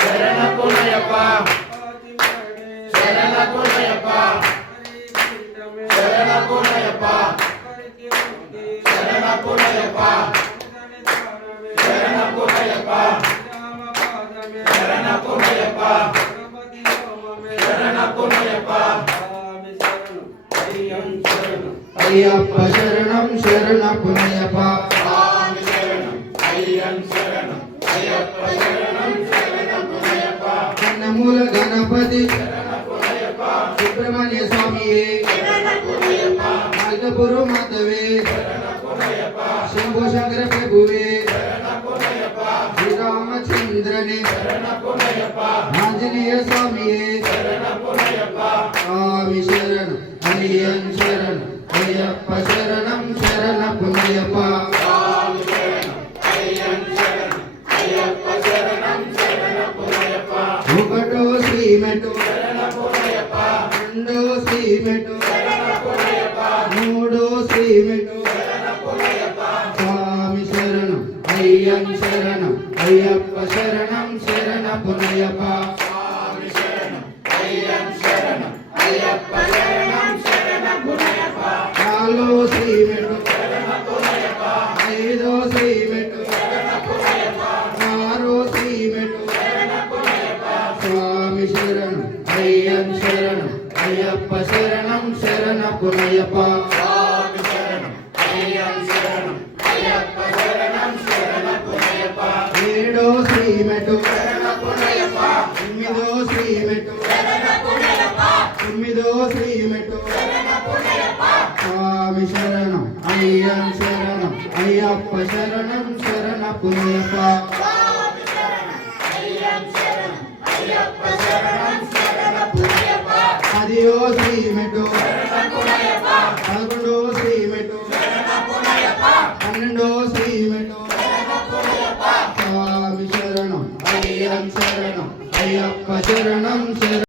శరణపునయప్ప శరణపునయప్ప శరణపునయప్ప శరణపునయప్ప శరణపునయప్ప శరణపునయప్ప శరణపునయప్ప అయ్యప్ప శరణం శరణపునయప్ప స్వామి శరణం అయ్యం శరణం అయ్యప్ప శరణం శరణపునయప్ప కన్నమూల గణపతి శరణపునయప్ప సుబ్రహ్మణ్య స్వామియే శరణపునయప్ప నాగపురు మాతవే శరణపునయప్ప శంభో శంకర ప్రభువే శరణపునయప్ప శ్రీరామచంద్రనే శరణపునయప్ప ఆంజనేయ స్వామియే శరణపునయప్ప స్వామి శరణం అయ్యం శరణం అయ్యప్ప శరణం శరణపునయప్ప స్వామి శరణం అయ్యం శరణం అయ్యప్ప శరణం శరణపునయప్ప ఒకటో శ్రీమెటు శరణపునయప్ప రెండో శ్రీమెటు శరణపునయప్ప మూడో శ్రీమెటు శరణపునయప్ప స్వామి శరణం అయ్యం శరణం అయ్యప్ప శరణం శరణపునయప్ప స్వామి శరణం అయ్యం శరణం అయ్యప్ప శరణం శరణపునయప్ప నాలుగో శ్రీమెటు శరణపునయప్ప ఐదో శ్రీమెటు శరణపునయప్ప ఆరో శ్రీమెటు శరణపునయప్ప స్వామి శరణం అయ్యం శరణం అయ్యప్ప శరణం శరణపునయప్ప స్వామి శరణం అయ్యం శరణం అయ్యప్ప శరణం శరణపునయప్ప ఏడో శ్రీమెటు శరణపునయప్ప ఎనిమిదో శ్రీమెటు శరణపునయప్ప తొమ్మిదో శ్రీమెటు శరణపునయప్ప స్వామి శరణం అయ్యం శరణం అయ్యప్ప శరణం శరణపునయప్ప స్వామి శరణం అయ్యం శరణం అయ్యప్ప శరణం శరణపునయప్ప పదియో శ్రీమెటు శరణపునయప్ప పదకొండో శ్రీమెటు శరణపునయప్ప పన్నెండో శ్రీమెటు శరణపునయప్ప స్వామి శరణం అయ్యం శరణం అయ్యప్ప శరణం శరణం